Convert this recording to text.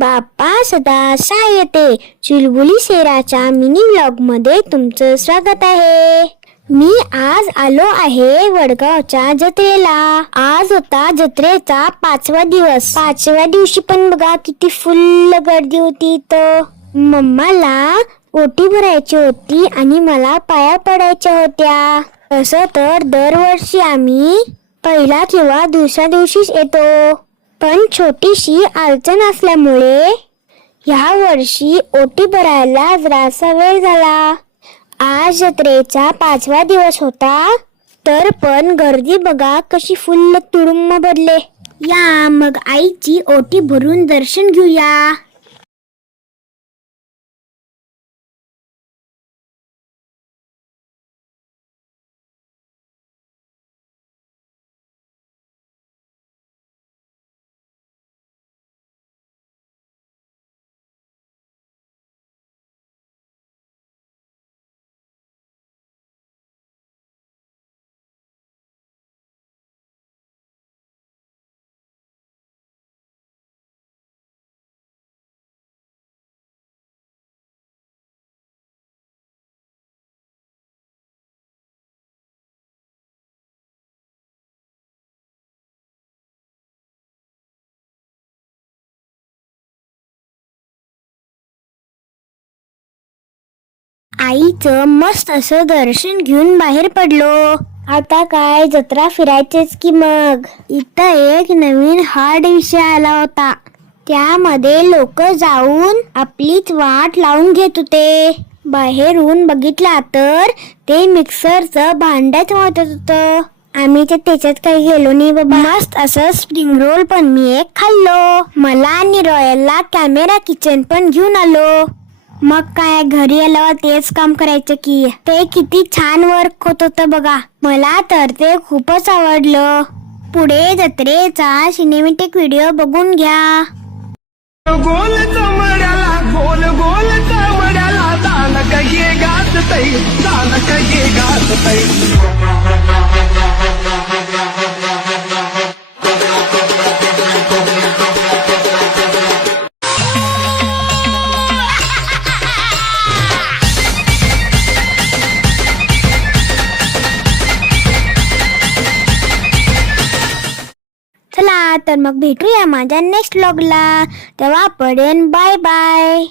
बाप्पा सदा सायते चुलबुली शेराच्या mini vlog मध्ये तुमचं स्वागत आहे. मी आज आलो आहे वडगावच्या जत्रेला. आज होता जत्रेचा 5वा दिवस. 5व्या दिवशी पण बघा किती फुल्ल गर्दी होती. तर मम्माला ओटी भरायची होती आणि मला पाया पडायच्या होत्या. तसं तर दरवर्षी आम्ही पहिला किंवा दुसऱ्या दिवशीच येतो, पण छोटीशी अडचण असल्यामुळे या वर्षी ओटी भरायला जरासा वेळ झाला. आज जत्रेचा 5वा दिवस होता, तर पण गर्दी बघा कशी फुल्ल तुडुंब भरले. या मग आईची ओटी भरून दर्शन घेऊया. आईचं मस्त असं दर्शन घेऊन बाहेर पडलो. आता काय जत्रा फिरायचेच की मग. इथं एक नवीन हार्ड विषय आला होता. त्यामध्ये लोक जाऊन आपलीच वाट लावून घेत होते. बाहेरून बघितला तर ते मिक्सरचं भांड्याच वाटत होतं. आम्ही तर त्याच्यात काही गेलो नाही बाबा. मस्त असं स्प्रिंग रोल पण मी एक खाल्लो. मला आणि रॉयलला कॅमेरा किचन पण घेऊन आलो. मग काय घरी आल्यावर तेच काम करायचं की. ते किती छान वर्क होत होतं बघा. मला तर ते खूपच आवडलं. पुढे जत्रेचा सिनेमॅटिक व्हिडिओ बघून घ्या. गोल चमड्याला गोल गोल चमड्याला दानक ये गात तई, दानक ये गात तई. चला तर मग भेटूया माझ्या नेक्स्ट व्लॉगला. तेव्हा पर्यंत बाय बाय.